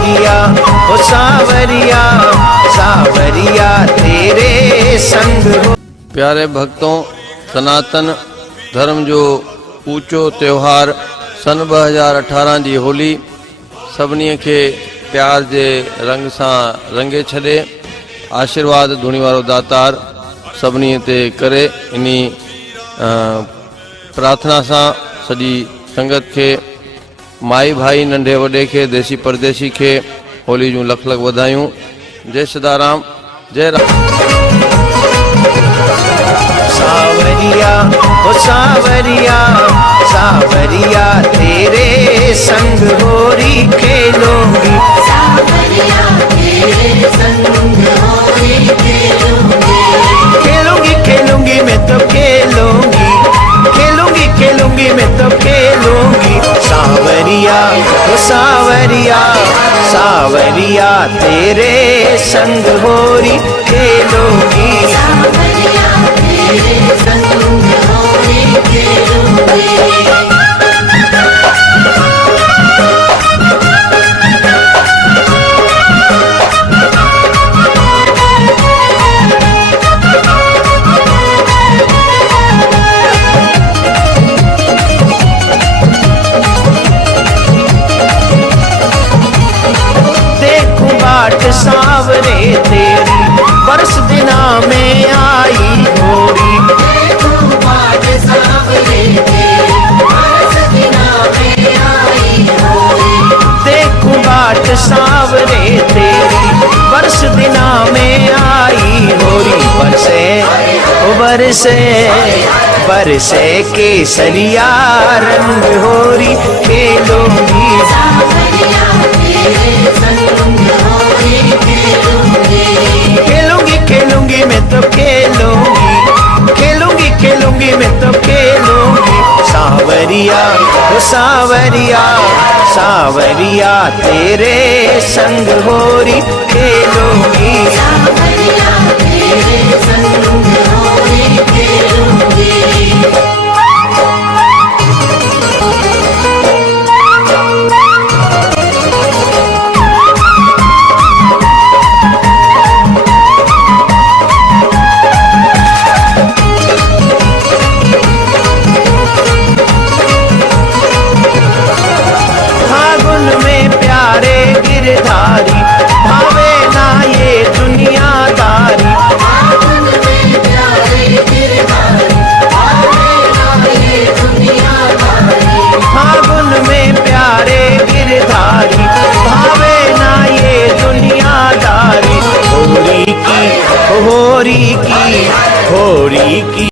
सावरिया ओ सावरिया, सावरिया तेरे संग हो। प्यारे भक्तों, सनातन धर्म जो ऊंचो त्योहार सन 2018 जी होली सभिनी खे प्यार जे रंग सां रंगे छॾे। आशीर्वाद धुणी वारो दातार सभिनी ते करे। इनी प्रार्थना सां सॼी संगत के, माई भाई नंढे वॾे खे, देसी परदेसी खे होली जूं लख लख वधायूं। जय सीताराम, जय राम। सावरिया ओ सावरिया, सावरिया तेरे संग होरी खेलूंगी, सावरिया तेरे संग होली खेलूंगी, खेलूंगी खेलूंगी मैं तो खेलूंगी, खेलूंगी खेलूंगी मैं तो खेलूंगी। सावरिया ओ सावरिया, सावरिया तेरे संग होरी खेलूंगी, सावरिया तेरे संग होली खेलूंगी। सावरे तेरी बरस दिना में आई होरी, देखूं बाट सावरे तेरी बरस दिना में आई होरी, देखूं बाट सावरे तेरी बरस दिना में आई होरी। बरसे ओ बरसे, बरसे केसरिया रंग होरी खेलूंगी, सावरिया तेरे संग होली खेलूंगी, खेलूंगी खेलूंगी मैं तो खेलूंगी, खेलूंगी खेलूंगी मैं तो खेलूंगी। सावरिया ओ सावरिया, सावरिया तेरे संग होरी खेलूंगी, सावरिया तेरे संग होली खेलूंगी। गिरधारी भावे ना ये दुनियादारी, फागुन में प्यारे गिरधारी भावे ना ये दुनियादारी, फागुन में प्यारे गिरधारी भावे ना ये दुनियादारी। होरी की, होरी की, होरी की